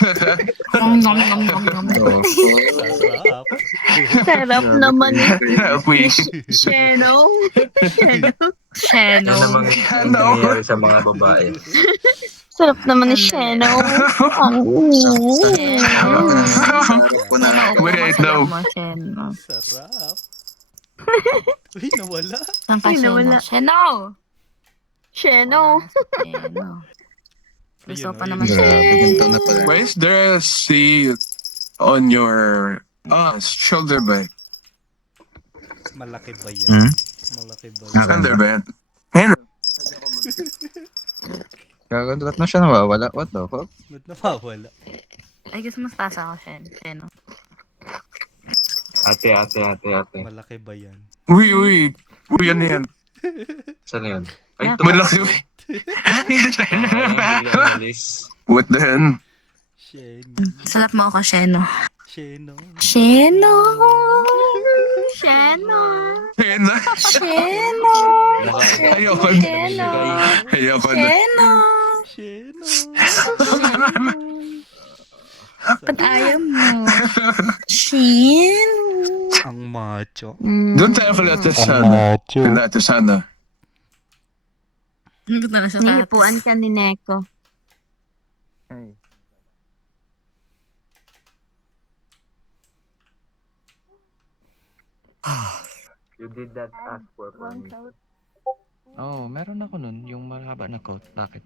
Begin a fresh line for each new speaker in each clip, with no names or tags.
Nom, nom, nom, nom, nom.
Oo.
Sarap.
Sarap naman eh.
Uy.
Sheno. Sheno.
Yan
Sheno.
namang ang nangyayari sa mga babae.
Sarap naman ni Sheno. Ang
Wait, no.
Sheno.
Sarap. Uy, nawala.
Saan ka,
Ay,
Sheno?
nawala.
Sheno!
Sheno.
Sheno. Gusto
Ayun,
pa
ayun.
naman siya.
Grabe, ganito na pala.
Why is there a C on your shoulder ba?
Malaki ba yan?
Hmm?
Malaki ba yan?
Shoulder ba? Ayun.
Gago, ba't na siya nawawala? What the fuck?
Ba't nawawala?
Ay, gusto mas taas ako, Sheno.
Ate.
Malaki ba yan?
Uy. Uy, ano yan?
Saan na yun?
Yeah.
Malaki.
Alis.
What the hell?
Sheno.
Salap mo ako, Sheno.
Sheno.
Sheno!
Sheno.
Ayun na.
Sheno!
Ayoko.
Sheno!
Ayoko na.
Sheno!
Sheno.
Ba't ayaw mo? Sheno!
Ang macho.
Doon tayo kala sana.
macho.
Kala sana.
Ba't na siya
Nihipuan ka ni Neko.
You did that ask for me.
Oo, meron ako nun, yung mahaba na coat. Bakit?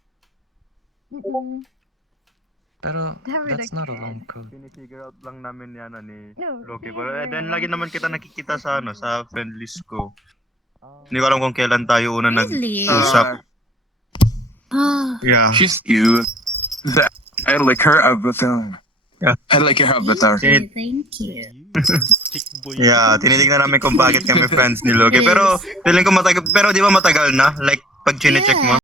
Pero, that's not a long coat.
Pinifigure out lang namin yan ni Loki. But then lagi naman kita nakikita sa sa friend list ko. Hindi ko alam kung kailan tayo una
Really?
nag-usap. Yeah.
She's cute. I like her avatar.
Yeah.
I like her avatar.
Thank you.
Chick boy.
Yeah, tinitignan namin kung bakit kami friends ni Loki. Pero feeling ko matagal, pero di ba matagal na? Like pag chine-check mo.